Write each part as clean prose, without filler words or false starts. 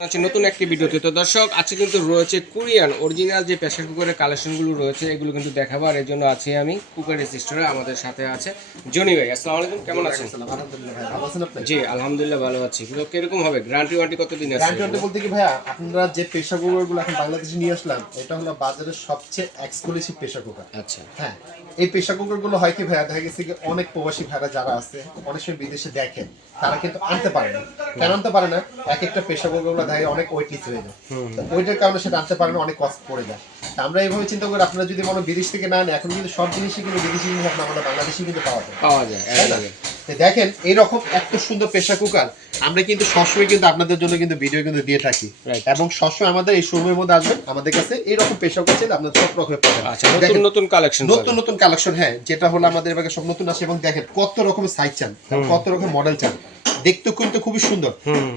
আচ্ছা, নতুন একটি ভিডিওতে তো দর্শক আজকে কিন্তু রয়েছে কোরিয়ান অরিজিনাল যে প্রেসার কুকারের কালেকশনগুলো রয়েছে এগুলো কিন্তু দেখাবো। আর এর জন্য আছি আমি কুকার স্টোরে। আমাদের সাথে আছে জনি ভাই। আসসালামু আলাইকুম, কেমন আছেন? আলহামদুলিল্লাহ ভাই, ভালো আছেন আপনি? জি আলহামদুলিল্লাহ ভালো আছি। এগুলো কিরকম হবে? গ্যারান্টি ওয়ারেন্টি কতদিন আছে? গ্যারান্টি বলতে কি ভাইয়া, আপনারা যে প্রেসার কুকার গুলো এখন বাংলাদেশে নিয়ে আসলাম, এটা হলো বাজারের সবচেয়ে এক্সক্লুসিভ প্রেসার কুকার। আচ্ছা হ্যাঁ, এই প্রেসার কুকার গুলো হয় কি ভাইয়া, দেখা গেছে কি অনেক প্রবাসী ভাইরা যারা আছে অনেক সময় বিদেশে দেখেন, তারা কিন্তু আনতে পারে না। কেন আনতে পারে না? এক একটা প্রেসার কুকার গুলো দেখে অনেক ওয়েটলিস হয়ে যায়, তো ওইটার কারণে সেটা আনতে পারে না, অনেক কষ্ট পড়ে যায়। তা আমরা এইভাবে চিন্তা করি, আপনারা যদি মনে বিদেশ থেকে না নেন, এখন কিন্তু সব জিনিসই কিন্তু বিদেশি জিনিস আপনার আমাদের বাংলাদেশে কিন্তু পাওয়া যায়। তাই না? তো দেখেন এইরকম এত সুন্দর প্রেসার কুকার আমরা কিন্তু সবসময় কিন্তু আপনাদের জন্য কিন্তু ভিডিও কিন্তু দিয়ে থাকি, এবং সবসময় আমাদের এই শোরুমের মধ্যে আসবেন, আমাদের কাছে এইরকম প্রেসার কুকার ছিল আপনাদের সব রকমের পাবেন। আচ্ছা, নতুন নতুন কালেকশন, নতুন নতুন কালেকশন, হ্যাঁ, যেটা হলো আমাদের এবারে সব নতুন আসে। এবং দেখেন কত রকমের সাইজ চান, কত রকমের মডেল চান, দেখতে কিন্তু খুবই সুন্দর।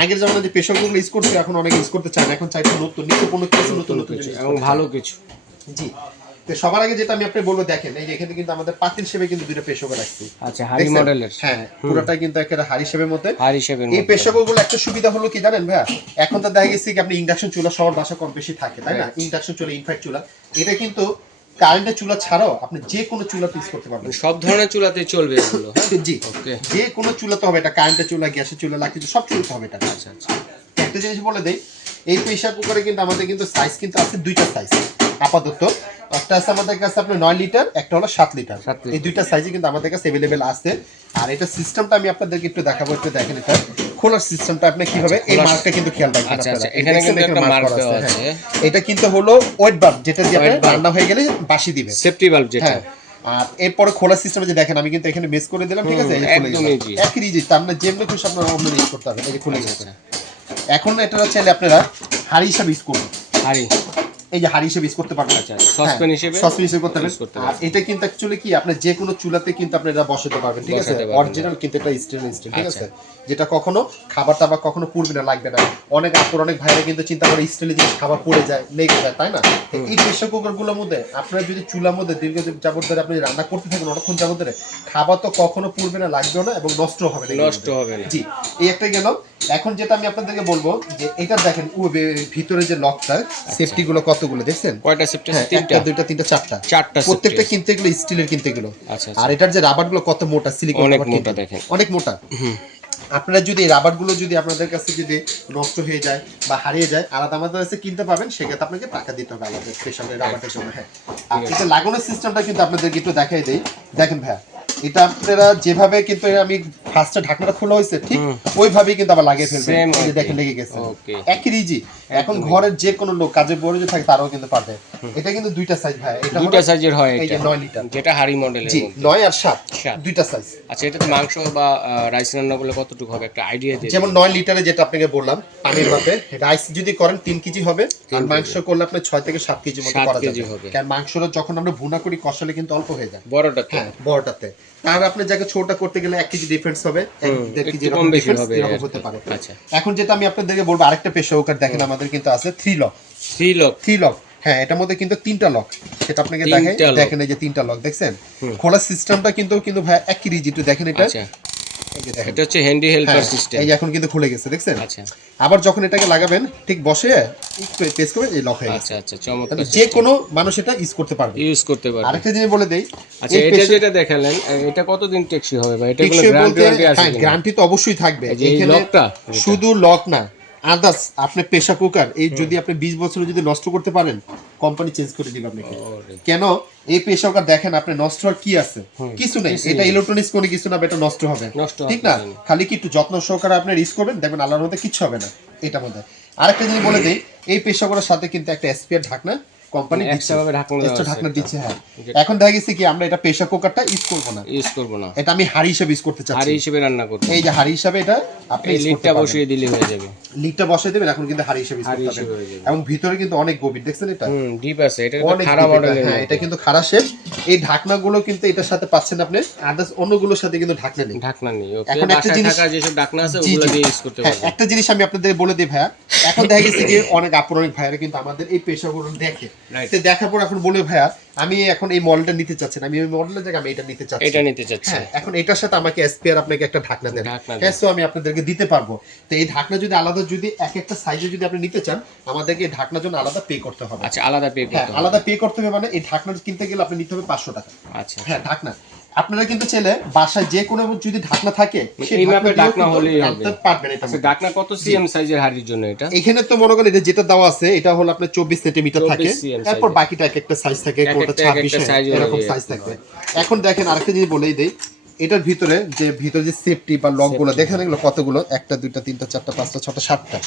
আগের জামানায় যে প্রেসার কুকার ইউজ করছে এখন অনেকে ইউজ করতে চান, এখন চাইছে নতুন নিত্য কোনো কিছু, নতুন নতুন এবং ভালো কিছু। জি, তো সবার আগে যেটা আমি আপনাকে বলবো, দেখেন এই যে এখানে কিন্তু আমাদের পাতিল শেপে কিন্তু দুটো প্রেসার কুকার রাখছি। আচ্ছা, হাড়ি মডেলের। হ্যাঁ, পুরোটাই কিন্তু একটা হাড়ি শেপের মধ্যে। হাড়ি শেপের এই প্রেসার কুকার গুলো একটা সুবিধা হলো কি জানেন ভাইয়া, এখন তো দেখা গেছে কি আপনি ইন্ডাকশন চুলা সবার বাসা কম বেশি থাকে, তাই না? ইন্ডাকশন চুলা, ইনফ্যাক্ট চুলা, এটা কিন্তু কারেন্টের চুলা ছাড়াও আপনি যে কোনো চুলা ইউজ করতে পারবেন। সব ধরনের চুলাতেই চলবে এগুলো? জি, ওকে। যে কোনো চুলাতে হবে, এটা কারেন্টের চুলা, গ্যাসের চুলা, লাকড়ির সব চুলাতে হবে এটা। আচ্ছা আচ্ছা, একটা জিনিস বলে দেই, এই প্রেসার কুকারে কিন্তু আমাদের কিন্তু সাইজ কিন্তু আছে দুইটা সাইজ আপাতত। একটা আছে আমাদের কাছে আপনার 9 লিটার, একটা হলো 7 লিটার। এই দুইটা সাইজই কিন্তু আমাদের কাছে अवेलेबल আছে। আর এটা সিস্টেমটা আমি আপনাদেরকে একটু দেখাবো, একটু দেখেন এটা খোলার সিস্টেমটা আপনি কিভাবে, এই মার্কটা কিন্তু খেয়াল রাখবেন আচ্ছা আপনারা। আচ্ছা, এখানে কিন্তু একটা মার্ক দেওয়া আছে। এটা কিন্তু হলো ওয়েট বাল্ব, যেটা দিয়ে আপনি রান্না হয়ে গেলে বাসি দিবে, সেফটি বাল্ব যেটা। আর এরপরে খোলা সিস্টেমে যে দেখেন আমি কিন্তু এখানে মেস করে দিলাম, ঠিক আছে? এই যে খুলে একদম গেল, ইজি। একই ইজি, তার মানে যেমনি খুশি আপনারা অন্য ইউজ করতে হবে। এই যে খুলে গেছে। এখন এটা চাইলে আপনারা হাড়ি হিসাবে ইউজ করবেন, হাড়ি, এই যে হাড়ি হিসেবে ইউজ করতে পারবেন। আচ্ছা, সসপ্যান হিসেবে, সসপ্যান হিসেবে করতে পারবেন। আর এটা কিন্তু অ্যাকচুয়ালি কি আপনি যে কোনো চুলাতে কিন্তু আপনি এটা বসাতে পারবেন, ঠিক আছে? অরিজিনাল কিন্তু এটা স্টেনলেস স্টিল, ঠিক আছে? যেটা কখনো খাবার টাবার কখনো পুড়বে না, লাগবে না। অনেক অনেক ভাইরা কিন্তু চিন্তা করে স্টিলের জিনিস খাবার পড়ে যায়, লেগে যায়, তাই না? এই প্রেসার কুকার গুলোর মধ্যে আপনারা যদি চুলার মধ্যে দীর্ঘ যাবত ধরে আপনি রান্না করতে থাকেন, অনেকক্ষণ যাবত ধরে খাবার তো কখনো পুড়বে না, লাগবেও না, এবং নষ্ট হবে না, নষ্ট হবে না। জি, এই একটা গেল। এখন যেটা আমি আপনাদেরকে বলবো যে এটা দেখেন ভিতরে যে লকটা, সেফটি গুলো কতগুলো দেখছেন? কয়টা সেফটি? তিনটা, দুইটা, তিনটা, চারটা। প্রত্যেকটা কিনতে গেলে স্টিলের কিনতে গেলো। আর এটার যে রাবার গুলো কত মোটা, সিলিকন অনেক মোটা, দেখেন অনেক মোটা। আপনারা যদি এই রাবার গুলো যদি আপনাদের কাছে যদি নষ্ট হয়ে যায় বা হারিয়ে যায়, আলাদা আমাদের কাছে কিনতে পাবেন, সেক্ষেত্রে আপনাকে টাকা দিতে হবে আলাদা স্পেশাল রাবারের জন্য। হ্যাঁ, আর এটা লাগানোর সিস্টেমটা কিন্তু আপনাদেরকে একটু দেখাই দেই। দেখেন ভাইয়া, এটা আপনারা যেভাবে কিন্তু আমি ফার্স্টে ঢাকনাটা খোলা হয়েছে ঠিক ওইভাবেই কিন্তু আবার লাগিয়ে ফেলবেন। এই যে দেখেন লেগে গেছে, একই ইজি। এখন ঘরের যে কোনো লোক কাজে বড় যে থাকে তারাও কিন্তু পারবে। এটা কিন্তু দুইটা সাইজ ভাই, এটা দুইটা সাইজের হয়, এই যে 9 লিটার, যেটা হাড়ি মডেলের। জি, 9 আর 7 দুইটা সাইজ। আচ্ছা, এটাতে মাংস বা রাইস রান্না করলে কতটুকু হবে একটা আইডিয়া দিন। যেমন 9 লিটারে যেটা আপনাকে বললাম পানির ভাপে, রাইস যদি করেন 3 কেজি হবে, আর মাংস করলে আপনি 6 থেকে 7 কেজি মতো করা যাবে। কারণ মাংসটা যখন আমরা ভুনা করি কষালে কিন্তু অল্প হয়ে যায় বড়টাতে। হ্যাঁ, বড়টাতে। আর আপনি যাকে ছোটটা করতে গেলে 1 কেজি ডিফারেন্স হবে, 1.5 কেজি কম বেশি হবে, এরকম হতে পারে। আচ্ছা, এখন যেটা আমি আপনাদেরকে বলবো, আরেকটা প্রেসার কুকার দেখেন আমাদের কিন্তু আছে 3 লক। হ্যাঁ, এটার মধ্যে কিন্তু 3টা লক, সেটা আপনাকে দেখাই। দেখেন এই যে 3টা লক দেখছেন, খোলা সিস্টেমটা কিন্তু ভাই একই ইজি। একটু দেখেন এটা, এটা হচ্ছে হ্যান্ডি হেল্পার সিস্টেম। এই যে এখন কিন্তু খুলে গেছে, দেখছেন? আচ্ছা, আবার যখন এটাকে লাগাবেন ঠিক বসে একটু প্রেস করে এই লক হয়ে গেছে। আচ্ছা আচ্ছা, চমৎকার। যে কোনো মানুষ এটা ইউজ করতে পারবে। আরেকটা জিনিস বলে দেই, আচ্ছা, এটা যেটা দেখালেন এটা কতদিন টেকসই হবে ভাই? এটা কোনো গ্যারান্টি আছে? হ্যাঁ, গ্যারান্টি তো অবশ্যই থাকবে। এই লকটা শুধু লক না, আদার্স আপনি প্রেসার কুকার এই যদি আপনি 20 বছর যদি নষ্ট করতে পারেন, কোম্পানি চেঞ্জ করে দিবে আপনাকে। কেন? এই প্রেসার কুকার দেখেন আপনি নষ্ট হওয়ার কি আছে? কিছু নেই। এটা ইলেকট্রনিক্স কোনো কিছু না, এটা নষ্ট হবে, ঠিক না? খালি কি একটু যত্ন সহকারে আপনি ইউজ করবেন, দেখবেন আল্লাহর মধ্যে কিছু হবে না এটার মধ্যে। আরেকটা জিনিস বলে দেই, এই প্রেসার কুকারের সাথে কিন্তু একটা এসপিআর ঢাকনা কোম্পানি ঢাকনা দিচ্ছে। হ্যাঁ, এখন দেখা গেছে কি আমরা এটা প্রেসার কুকারটা ইউজ করব না, এটা আমি হাড়ি হিসেবে ইউজ করতে চাচ্ছি, হাড়ি হিসেবে রান্না করতে। এই যে হাড়ি হিসেবে এটা আপনি লিডটা বসিয়ে দিলে হয়ে যাবে, লিডটা বসিয়ে দিবেন, এখন কিন্তু হাড়ি হিসেবে ইউজ করতে পারবেন। এবং ভিতরে কিন্তু অনেক গভীর, দেখছেন? এটা ডিপ আছে, এটা খাড়া মডেলের। হ্যাঁ, এটা কিন্তু খাড়া শেপ। এই ঢাকনাগুলো কিন্তু এটার সাথে পাচ্ছেন আপনি, আদার্স অন্যগুলোর সাথে কিন্তু ঢাকনা নেই। এখন একটা জিনিস, যেসব ঢাকনা আছে ওগুলো দিয়ে ইউজ করতে পারবেন। একটা জিনিস আমি আপনাদের বলে দিই ভাইয়া, এখন দেখা গেছে যে অনেক অনেক ভাইরা কিন্তু আমাদের এই প্রেসার কুকার দেখে Right. তো দেখার পর এখন বলবে ভাইয়া আমি এখন এই মডেলটা নিতে চাচ্ছি না, আমি এই মডেলের জায়গায় আমি এটা নিতে চাচ্ছি। এটা নিতে চাচ্ছি। হ্যাঁ, এখন এটার সাথে আমাকে এসপিআর আপনাকে একটা ঢাকনা দেন, ঢাকনা দেন। হ্যাঁ, সো আমি আপনাদেরকে দিতে পারবো। তো এই ঢাকনা যদি আলাদা, যদি এক একটা সাইজে যদি আপনি নিতে চান, আমাদেরকে এই ঢাকনার জন্য আলাদা পে করতে হবে। আচ্ছা, আলাদা পে হ্যাঁ, করতে হবে। আলাদা পে করতে হবে, মানে এই ঢাকনা কিনতে গেলে আপনি নিতে হবে 500 টাকা। আচ্ছা, হ্যাঁ, ঢাকনা আপনারা কিন্তু চাইলে বাসায় যে কোনো যদি ঢাকনা থাকে সেই এই মাপে ঢাকনা ঢাকনা হলেই হবে। আনতে পারবেন। এটা আচ্ছা, ঢাকনা কত সিএম সাইজের হাড়ির জন্য এটা? এখানে তো মনে করেন এটা যেটা দেওয়া আছে এটা হলো আপনার 24 সেন্টিমিটার 24 থাকে, cm তারপর size-এর। বাকিটা এক একটা সাইজ থাকে, এক কোনটা একটা এক 26 একটা size এরকম অনুযায়ী সাইজ থাকবে। এখন দেখেন আরেকটা জিনিস বলেই দেই, এটার ভিতরে যে সেফটি বা লক গুলো দেখেন, এগুলো কতগুলো, 1 2 3 4 5 6 7টা,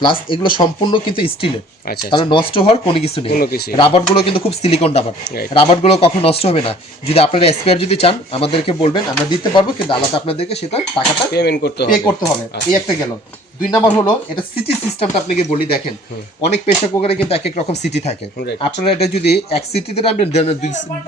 প্লাস এগুলো সম্পূর্ণ কিন্তু স্টিলের, আচ্ছা, তাহলে নষ্ট হওয়ার কোনো কিছু নেই। কোনো কিছু নেই। রাবার গুলো কিন্তু খুব সিলিকন রাবার, Right. রাবার গুলো কখনো নষ্ট হবে না। যদি আপনারা স্পেয়ার যদি চান আমাদেরকে বলবেন, আমরা দিতে পারবো, কিন্তু আলাদা আপনাদেরকে সেটা টাকাটা পেমেন্ট করতে হবে। পে করতে হবে। এই একটা গেল। 2 নাম্বার হলো এটা সিটি সিস্টেমটা আপনাকে বলি, দেখেন অনেক প্রেসার কুকারে কিন্তু এক এক রকম সিটি থাকে। Right. আপনারা এটা যদি এক সিটিতে রাখবেন,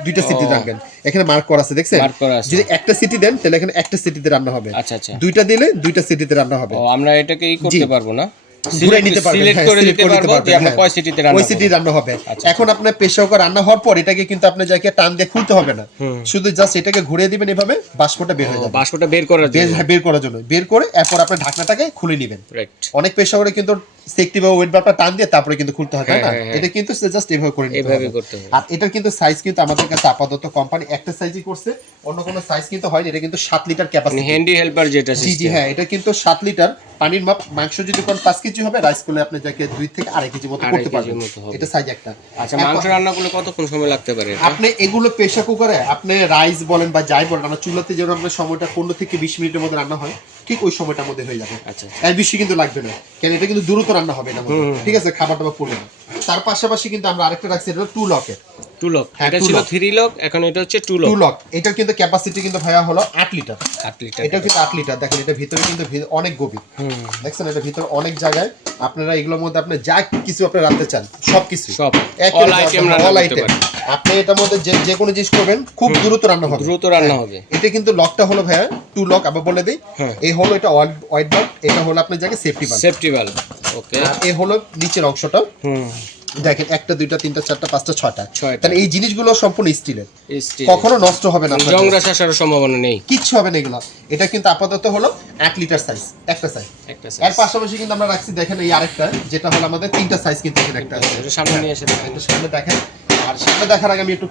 দুইটা সিটি রাখবেন, এখানে মার্ক করা আছে দেখছেন, Mark করা আছে। যদি একটা সিটি দেন তাহলে এখানে একটা সিটিতে রান্না হবে, আচ্ছা, আচ্ছা। দুইটা দিলে দুইটা সিটিতে রান্না হবে। ও, আমরা এটাকে করতে পারবো না, ঘুরে নিতে পারবেন, সিলেক্ট হ্যাঁ, করে select দিতে পারবো যে আমরা হ্যাঁ। কয় সিটিতে রান্না ওই সিটি করব। রান্না হবে। আচ্ছা, এখন আপনার প্রেসার কুকার রান্না হওয়ার পর এটাকে কিন্তু আপনি যাকে টান দিয়ে খুলতে হবে না, শুধু জাস্ট এটাকে ঘুরিয়ে দিবেন, এভাবে বাষ্পটা বের হয়ে যাবে। বাষ্পটা বের করার জন্য। বের করার জন্য, বের করে এরপর আপনার ঢাকনাটাকে খুলে নেবেন। রাইট। অনেক প্রেসার কুকারে কিন্তু সেফটি বা ওয়েট বারটা টান দিয়ে তারপরে কিন্তু খুলতে হয়, তাই না? হ্যাঁ, হ্যাঁ। এটা কিন্তু জাস্ট এভাবে করে নিতে এভাবে হবে। করতে হবে। আর এটার কিন্তু সাইজ কিন্তু আমাদের কাছে আপাতত কোম্পানি একটা সাইজই করছে, অন্য কোনো সাইজ কিন্তু হয়নি। এটা কিন্তু 7 লিটার ক্যাপাসিটি। হ্যান্ডি হেল্পার যেটা জি জি, সিস্টেম। হ্যাঁ, এটা কিন্তু 7 লিটার পানির মাপ। মাংস যদি কোন 5 কেজি হবে, রাইস করলে আপনি যাকে 2 থেকে 2.5 কেজি মতো 2.5 করতে কেজির পারবেন। মতো হবে। এটা সাইজ একটা। আচ্ছা, মাংস রান্না করলে কতক্ষণ সময় লাগতে পারে এটা? আপনি এগুলো প্রেসার কুকারে আপনি রাইস বলেন বা যাই বলেন, আমরা চুলাতে যেরকম আপনার সময়টা 15 থেকে 20 মিনিটের মধ্যে রান্না হয়, ঠিক ওই সময়টার মধ্যে হয়ে যাবে। আচ্ছা, এর বেশি কিন্তু লাগবে না, কেন এটা কিন্তু দ্রুত রান্না হবে এটা, ঠিক আছে, খাবার টাবার পড়বে না। তার পাশাপাশি কিন্তু আমরা আরেকটা রাখছি, এটা 2 লকের। 2 লক। হ্যাঁ, এটা 2 ছিল lock। 3 লক, এখন এটা হচ্ছে 2 লক। 2 লক। এটার কিন্তু ক্যাপাসিটি কিন্তু ভাইয়া হলো 8 লিটার। 8 লিটার। এটাও কিন্তু 8 লিটার। দেখেন এটা ভিতরে কিন্তু অনেক গভীর, দেখছেন, এটা ভিতরে অনেক জায়গায় আপনারা এগুলোর মধ্যে আপনি যা কিছু আপনি রাখতে চান সবকিছু, সব all item রান্না করতে পারেন। আপনি এটার মধ্যে যে কোনো জিনিস করবেন খুব দ্রুত রান্না হবে। দ্রুত রান্না হবে। এটা কিন্তু লকটা হলো ভাইয়া 2 লক। আবার বলে দেই, হ্যাঁ। এই হলো এটা ওয়াইড লক, এটা হলো আপনার জায়গায় সেফটি বাল্ব, সেফটি ভালভ। ওকে। আর এই হলো নিচের অংশটা। দেখেন 1 2 3 4 5 6টা। ছয়টা। তাহলে এই জিনিসগুলো সম্পূর্ণ স্টিলের, স্টিল। কখনো নষ্ট হবে না, আপনার জংরাশ আসার সম্ভাবনা নেই। কিচ্ছু হবে না এগুলো। এটা কিন্তু আপাতত হলো 8 লিটার সাইজ, একটা সাইজ। একটা এর সাইজ। পাশাপাশি কিন্তু আমরা রাখছি, দেখেন এই আরেকটা, যেটা হলো আমাদের 3টা সাইজ কিন্তু এখানে একটা আছে। এটা সামনে নিয়ে এসে দেখেন। এটা সামনে দেখেন। আর সামনে দেখার আগে আমি একটু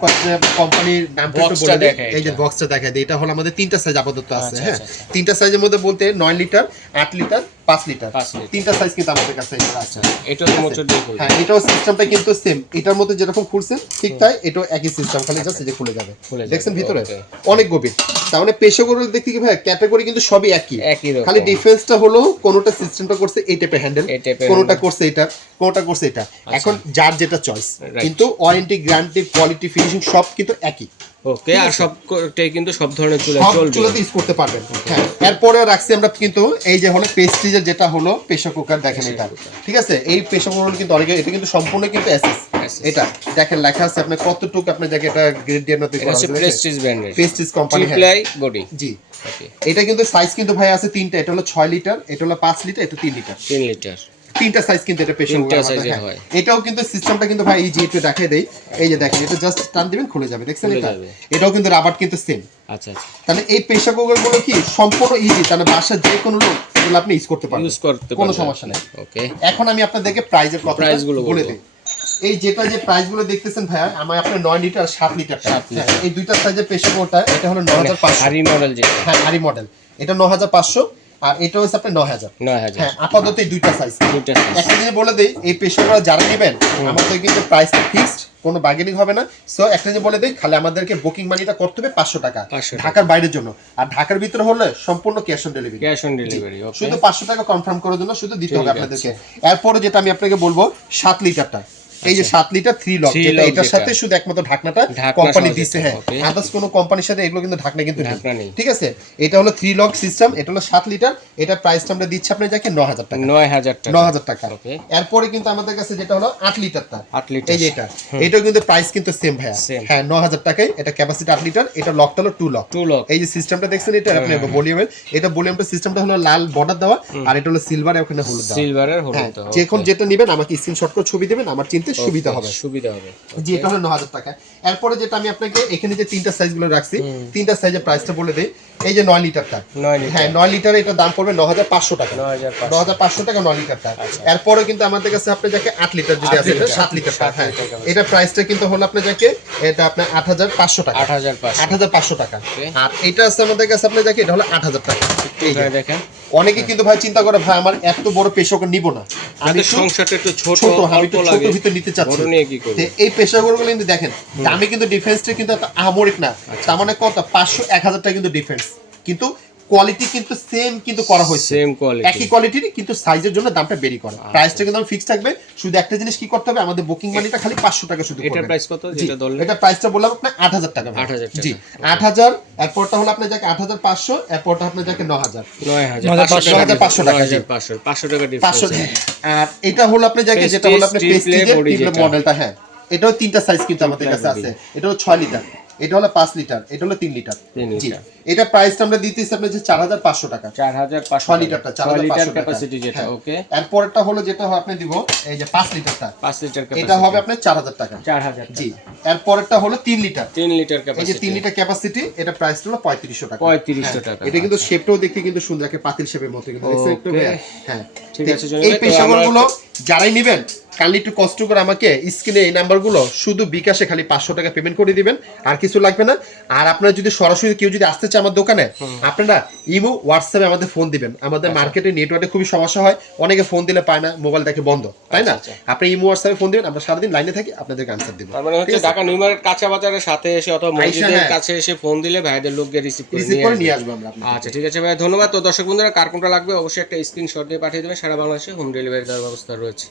কোম্পানির নামটা একটু বক্সটা বলে দিই। দেখাই এই যে এটা। বক্সটা দেখাই দিই, এটা হলো আমাদের 3টা সাইজ আপাতত আছে। আচ্ছা, হ্যাঁ, আচ্ছা, আচ্ছা। 3টা সাইজের মধ্যে বলতে 9 লিটার, 8 লিটার, 5 লিটার, 5 লিটার। 3টা সাইজ কিন্তু আমাদের কাছে এগুলো আছে। এটা মোটর দিয়ে খুলবে। হ্যাঁ, এটাও সিস্টেমটা কিন্তু সেম, এটার মধ্যে যেরকম খুলছেন ঠিক তাই এটাও একই সিস্টেম, খালি জাস্ট এই যে খুলে যাবে। খুলে যাবে, দেখছেন ভিতরে okay। অনেক গভীর। তার মানে পেশাগত দেখতে কি ভাই, ক্যাটাগরি কিন্তু সবই একই, একই রকম। খালি ডিফারেন্সটা হলো কোনটা সিস্টেমটা করছে এই টাইপের হ্যান্ডেল, এই টাইপের কোনটা handle। করছে এটা, কোনটা করছে এটা। এখন যার যেটা চয়েস, Right। কিন্তু ওয়ারেন্টি, গ্যারান্টি, কোয়ালিটি, ফিনিশিং সব কিন্তু একই। ওকে। আর সবটাই কিন্তু সব ধরনের চুলা সব চলবে। চুলাতে ইউজ করতে পারবেন। হ্যাঁ, এরপরে রাখছি আমরা কিন্তু এই যে হলো প্রেস্টিজের যেটা হলো প্রেসার কুকার, দেখেন এটা, ঠিক আছে। এই প্রেসার কুকার কিন্তু অনেকে, এটা কিন্তু সম্পূর্ণ কিন্তু এসএস। এটা দেখেন লেখা আছে আপনার কতটুকু আপনার জায়গায় এটা গ্রেড দিয়ে নতুন এটা করা হচ্ছে আছে, প্রেস্টিজ ব্র্যান্ডের। Prestige company. Triply body. জি, ওকে। এটা কিন্তু সাইজ কিন্তু ভাই আছে 3টা, এটা হলো 6 লিটার, এটা হলো 5 লিটার, এটা 3 লিটার। 3 লিটার। 3টা সাইজ কিন্তু এটা প্রেসার তিনটা কুকার size এর আমাদের। হয়। এটাও কিন্তু সিস্টেমটা কিন্তু ভাই এই যে একটু দেখাই দেই, এই যে দেখেন, এটা জাস্ট টান দিবেন খুলে যাবে, দেখছেন খুলে এটা। যাবে। এটাও কিন্তু রাবার কিন্তু সেম। আচ্ছা, আচ্ছা। তাহলে এই প্রেসার কুকার গুলো কি সম্পূর্ণ ইজি, তাহলে বাসার যে কোনো লোক এগুলো আপনি ইউজ করতে পারবেন, ইউজ করতে কোনো পারবেন। সমস্যা নেই। ওকে। এখন আমি আপনাদেরকে প্রাইজের কথা Price গুলো বলে বলবো। দিই। এই যেটা যে প্রাইস গুলো দেখতেছেন ভাইয়া, আমার আপনার 9 লিটার 7 লিটার, 7 লিটার। এই দুইটা সাইজের প্রেসার কুকারটা, এটা হলো 9500। হারি মডেল যেটা। হ্যাঁ, হারি মডেল, এটা 9500, আর এটা হচ্ছে আপনার 9000। 9000। হ্যাঁ, আপাতত এই দুইটা সাইজ। দুইটা size। একটা জিনিস বলে দেই, এই প্রেসার কুকার যারা নেবেন আমাদের কিন্তু প্রাইসটা ফিক্সড, কোনো বার্গেনিং হবে না। সো একটা জিনিস বলে দেই, খালি আমাদেরকে বুকিং মানিটা করতে হবে 500 টাকা 500 টাকা। ঢাকার বাইরের জন্য, আর ঢাকার ভিতরে হলে সম্পূর্ণ cash on delivery. Cash on delivery. Okay. শুধু 500 টাকা কনফার্ম করার জন্য শুধু দিতে হবে ঠিক আপনাদেরকে। এরপরে যেটা আমি আপনাকে বলবো 7 লিটারটা, এই যে 7 লিটার 3 লক, 3 যেটা lock এটার যেটা। সাথে শুধু একমাত্র ঢাকনাটা ঢাকনা কোম্পানি সহ দিচ্ছে। যেটা, হ্যাঁ, okay। আদার্স কোনো কোম্পানির সাথে এগুলো কিন্তু ঢাকনা কিন্তু ঢাকনা নেই। ঠিক আছে। এটা হলো 3 লক সিস্টেম, এটা হলো 7 লিটার, এটা প্রাইসটা আমরা দিচ্ছি আপনার যাকে 9000 টাকা। 9000 টাকা। 9000 টাকা। ওকে। এরপরে কিন্তু আমাদের কাছে যেটা হলো 8 লিটারটা, 8 লিটার। এই যে এটাও কিন্তু প্রাইস কিন্তু সেম ভাইয়া। Same। হ্যাঁ, 9000 টাকায়, এটা ক্যাপাসিটি 8 লিটার, এটা লকটা হলো 2 লক। 2 লক। এই যে সিস্টেমটা দেখছেন, এটা আপনি ভলিউমের, এটা ভলিউমটা সিস্টেমটা হলো লাল বর্ডার দেওয়া, আর এটা হলো সিলভার, ওখানে হলুদ দেওয়া। সিলভারের হ্যাঁ, হলুদ। যখন যেটা নেবেন আমাকে স্ক্রিনশট করে ছবি দিবেন, আমার চিনতে নিতে সুবিধা হবে। জি, এটা হলো 9000 টাকা। এরপরে যেটা আমি আপনাকে এখানে যে তিনটা সাইজ গুলো রাখছি, তিনটা সাইজের প্রাইসটা বলে দেই। এই যে 9 লিটারটা, হ্যাঁ 9 লিটার, এটা দাম পড়বে 9500 টাকা। 9500 টাকা 9 লিটারটা। এরপরে কিন্তু আমাদের কাছে আপনি যাকে 8 লিটার যদি আছে, এটা 7 লিটারটা, হ্যাঁ এটা প্রাইসটা কিন্তু হলো আপনার যাকে এটা আপনার 8500 টাকা। 8500 টাকা। আর এটা আছে আমাদের কাছে আপনি যাকে এটা হলো 8000 টাকা। এই যে দেখেন, অনেকে কিন্তু ভাই চিন্তা করে ভাই আমার এত বড় প্রেসার কুকার নিব না, আমি সংসারটা একটু ছোট অল্প লাগে, ছোট ভিতর নিতে চাচ্ছি, নিয়ে কি করব। এই প্রেসার কুকারগুলো কিন্তু দেখেন দামে কিন্তু ডিফারেন্সটা কিন্তু এত আহামরিক না। তার মানে কত 500 1000 টাকা কিন্তু ডিফারেন্স, কিন্তু কোয়ালিটি কিন্তু সেম কিন্তু করা হয়েছে, সেম কোয়ালিটি, একই কোয়ালিটির, কিন্তু সাইজের জন্য দামটা বেরি করা। প্রাইসটা কিন্তু ফিক্স থাকবে। শুধু একটা জিনিস কি করতে হবে, আমাদের বুকিং মানিটা খালি 500 টাকা শুধু করবেন। এটা প্রাইস কত যেটা বললেন? এটা প্রাইসটা বললাম আপনার 8000 টাকা। 8000 জি 8000। এরপরটা হলো আপনার যাকে 8500, এরপরটা আপনার যাকে 9000 9500 টাকা। 500 টাকা ডিফারেন্স। আর এটা হলো আপনার যাকে যেটা হলো আপনার প্রেস্টিজের মডেলটা, হ্যাঁ এটাও তিনটা সাইজ কিন্তু আমাদের কাছে আছে। এটা হলো 6 লিটার, এটা হলো 5 লিটার, এটা হলো 3 লিটার। জি এটা প্রাইসটা আমরা দিতেছি আপনাদের 4500 টাকা। 4500 6 লিটারটা 4500 ক্যাপাসিটি যেটা, ওকে। এরপরটা হলো যেটা আপনি দিব এই যে 5 লিটারটা, 5 লিটার ক্যাপাসিটি, এটা হবে আপনার 4000 টাকা। 4000 জি। এরপরটা হলো 3 লিটার, 3 লিটার ক্যাপাসিটি, এই যে 3 লিটার ক্যাপাসিটি, এটা প্রাইসটা হলো 3500 টাকা। 3500 টাকা। এটা কিন্তু শেপটাও দেখতে কিন্তু সুন্দর, একটা পাতিল শেপের মতো কিন্তু দেখতে একটু, হ্যাঁ ঠিক আছে। এই প্রেসারগুলো যারাই নেবেন কাইন্ডলি একটু কষ্ট করে আমাকে স্ক্রিনে এই নাম্বারগুলো শুধু বিকাশে খালি 500 টাকা পেমেন্ট করে দিবেন, আর কিছু লাগবে না। আর আপনারা যদি সরাসরি কেউ যদি আসতে চায় আমার দোকানে, আপনারা ইমো হোয়াটসঅ্যাপে আমাদের ফোন দিবেন। আমাদের মার্কেটে নেটওয়ার্কে খুবই সমস্যা হয়, অনেকে ফোন দিলে পায় না, মোবাইল দেখে বন্ধ, তাই না? আপনি ইমো হোয়াটসঅ্যাপে ফোন দিবেন, আমরা সারাদিন লাইনে থাকি, আপনাদেরকে আনসার দিব। তার মানে হচ্ছে ঢাকা নিউ মার্কেট কাঁচা বাজারের সাথে এসে অথবা মসজিদের কাছে এসে ফোন দিলে ভাইদের লোক গিয়ে রিসিভ করে নিয়ে আসবে আমরা। আচ্ছা ঠিক আছে ভাই, ধন্যবাদ। তো দর্শক বন্ধুরা কার কোনটা লাগবে অবশ্যই একটা স্ক্রিনশট দিয়ে পাঠিয়ে দেবেন। সারা বাংলাদেশে হোম ডেলিভারি দেওয়ার ব্যবস্থা রয়েছে।